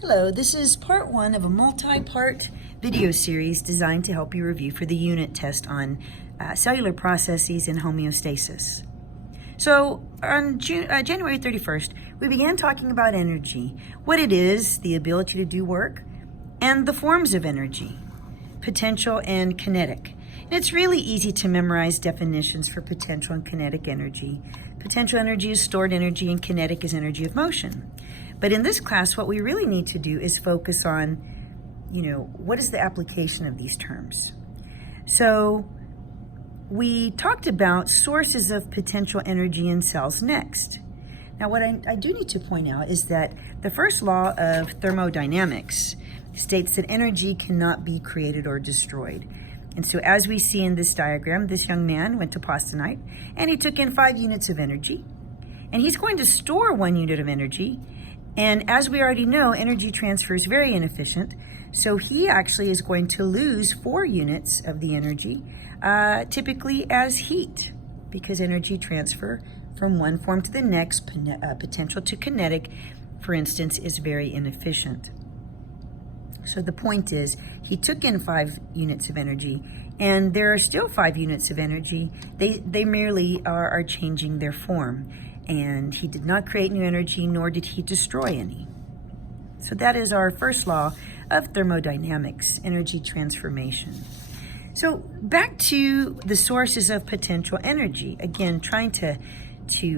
Hello, this is part one of a multi-part video series designed to help you review for the unit test on cellular processes and homeostasis. So on January 31st, we began talking about energy, what it is, the ability to do work, and the forms of energy, potential and kinetic. And it's really easy to memorize definitions for potential and kinetic energy. Potential energy is stored energy and kinetic is energy of motion. But in this class, what we really need to do is focus on, what is the application of these terms? So we talked about sources of potential energy in cells next. Now, what I do need to point out is that the first law of thermodynamics states that energy cannot be created or destroyed. And so as we see in this diagram, this young man went to Paustenite and he took in 5 units of energy, and he's going to store 1 unit of energy. And as we already know, energy transfer is very inefficient. So he actually is going to lose 4 units of the energy, typically as heat, because energy transfer from one form to the next, potential to kinetic, for instance, is very inefficient. So the point is, he took in 5 units of energy, and there are still 5 units of energy. They merely are changing their form. And he did not create new energy, nor did he destroy any. So that is our first law of thermodynamics, energy transformation. So back to the sources of potential energy. Again, trying to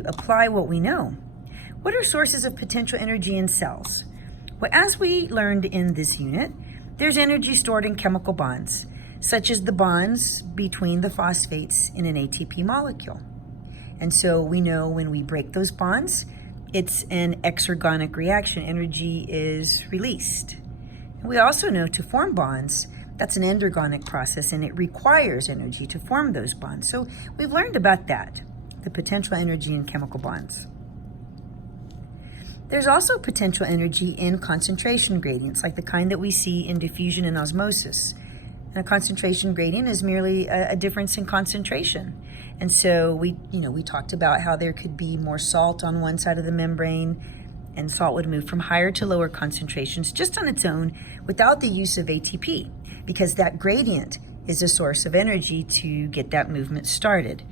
apply what we know. What are sources of potential energy in cells? Well, as we learned in this unit, there's energy stored in chemical bonds, such as the bonds between the phosphates in an ATP molecule. And so we know when we break those bonds, it's an exergonic reaction. Energy is released. And we also know to form bonds, that's an endergonic process, and it requires energy to form those bonds. So we've learned about that, the potential energy in chemical bonds. There's also potential energy in concentration gradients, like the kind that we see in diffusion and osmosis. And a concentration gradient is merely a difference in concentration. And so we talked about how there could be more salt on one side of the membrane, and salt would move from higher to lower concentrations just on its own without the use of ATP, because that gradient is a source of energy to get that movement started.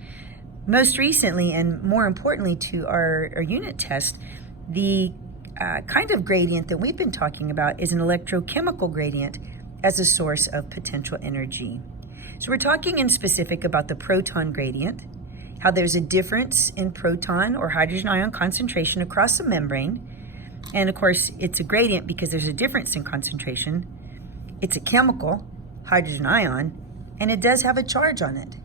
Most recently, and more importantly to our unit test, the kind of gradient that we've been talking about is an electrochemical gradient as a source of potential energy. So we're talking in specific about the proton gradient, how there's a difference in proton or hydrogen ion concentration across the membrane. And of course, it's a gradient because there's a difference in concentration. It's a chemical, hydrogen ion, and it does have a charge on it.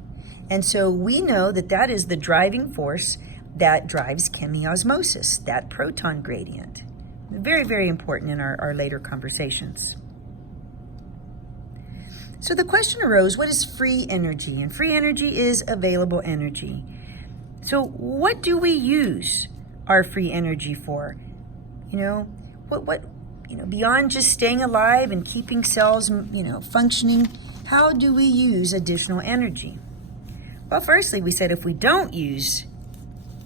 And so we know that that is the driving force that drives chemiosmosis, that proton gradient. Very, very important in our later conversations. So the question arose, what is free energy? And free energy is available energy. So what do we use our free energy for? Beyond just staying alive and keeping cells, functioning, how do we use additional energy? Well, firstly, we said if we don't use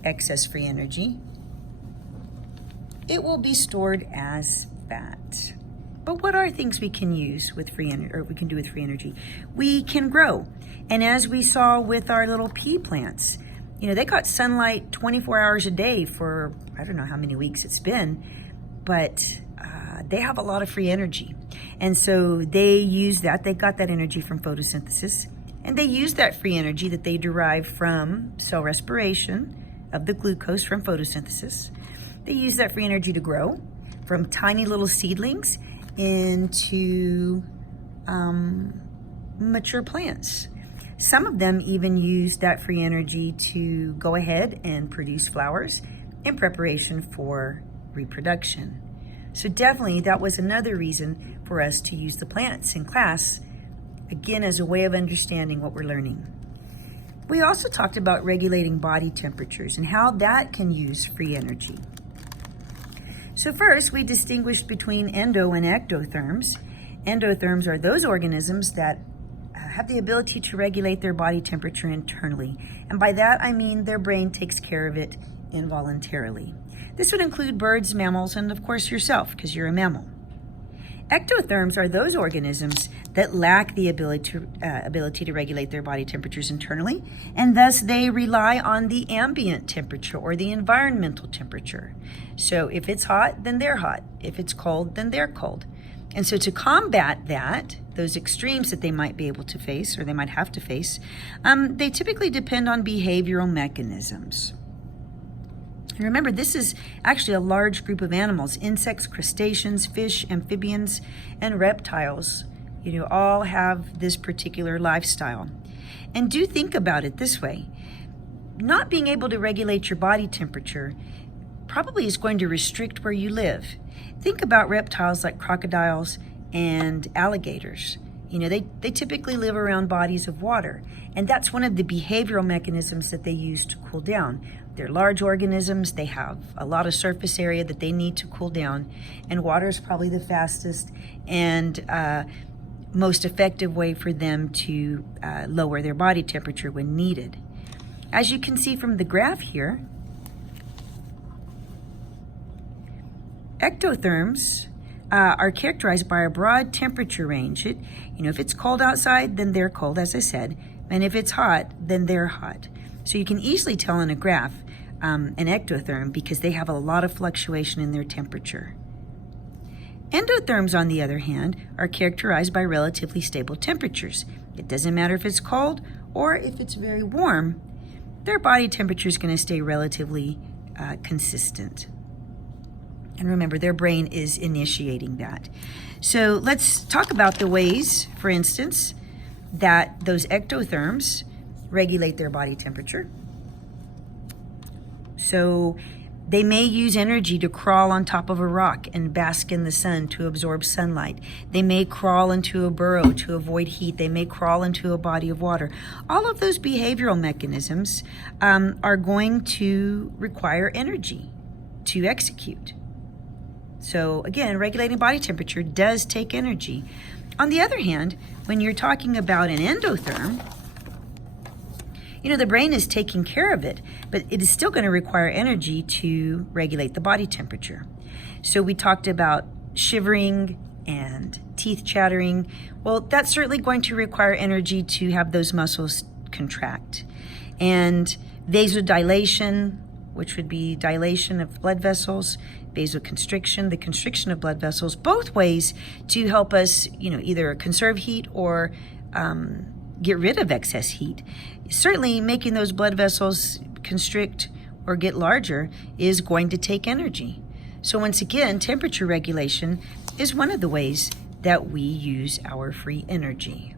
excess free energy, it will be stored as fat. But what are things we can use with free energy, or we can do with free energy? We can grow. And as we saw with our little pea plants, they got sunlight 24 hours a day for, I don't know how many weeks it's been, but they have a lot of free energy. And so they use that, they got that energy from photosynthesis, and they use that free energy that they derive from cell respiration of the glucose from photosynthesis. They use that free energy to grow from tiny little seedlings into mature plants. Some of them even use that free energy to go ahead and produce flowers in preparation for reproduction. So definitely that was another reason for us to use the plants in class, again, as a way of understanding what we're learning. We also talked about regulating body temperatures and how that can use free energy. So first, we distinguished between endo and ectotherms. Endotherms are those organisms that have the ability to regulate their body temperature internally. And by that, I mean their brain takes care of it involuntarily. This would include birds, mammals, and of course yourself, because you're a mammal. Ectotherms are those organisms that lack the ability to regulate their body temperatures internally, and thus they rely on the ambient temperature or the environmental temperature. So if it's hot, then they're hot. If it's cold, then they're cold. And so to combat that, those extremes that they might be able to face or they might have to face, they typically depend on behavioral mechanisms. And remember, this is actually a large group of animals: insects, crustaceans, fish, amphibians, and reptiles. All have this particular lifestyle. And do think about it this way. Not being able to regulate your body temperature probably is going to restrict where you live. Think about reptiles like crocodiles and alligators. They typically live around bodies of water, and that's one of the behavioral mechanisms that they use to cool down. They're large organisms. They have a lot of surface area that they need to cool down, and water is probably the fastest and most effective way for them to lower their body temperature when needed. As you can see from the graph here, ectotherms are characterized by a broad temperature range. If it's cold outside, then they're cold, as I said, and if it's hot, then they're hot. So you can easily tell in a graph an ectotherm because they have a lot of fluctuation in their temperature. Endotherms, on the other hand, are characterized by relatively stable temperatures. It doesn't matter if it's cold or if it's very warm, their body temperature is going to stay relatively consistent. And remember, their brain is initiating that. So let's talk about the ways, for instance, that those ectotherms regulate their body temperature. So they may use energy to crawl on top of a rock and bask in the sun to absorb sunlight. They may crawl into a burrow to avoid heat. They may crawl into a body of water. All of those behavioral mechanisms are going to require energy to execute. So again, regulating body temperature does take energy. On the other hand, when you're talking about an endotherm, the brain is taking care of it, but it is still going to require energy to regulate the body temperature. So we talked about shivering and teeth chattering. Well, that's certainly going to require energy to have those muscles contract. And vasodilation, which would be dilation of blood vessels, vasoconstriction, the constriction of blood vessels, both ways to help us, either conserve heat or get rid of excess heat. Certainly making those blood vessels constrict or get larger is going to take energy. So once again, temperature regulation is one of the ways that we use our free energy.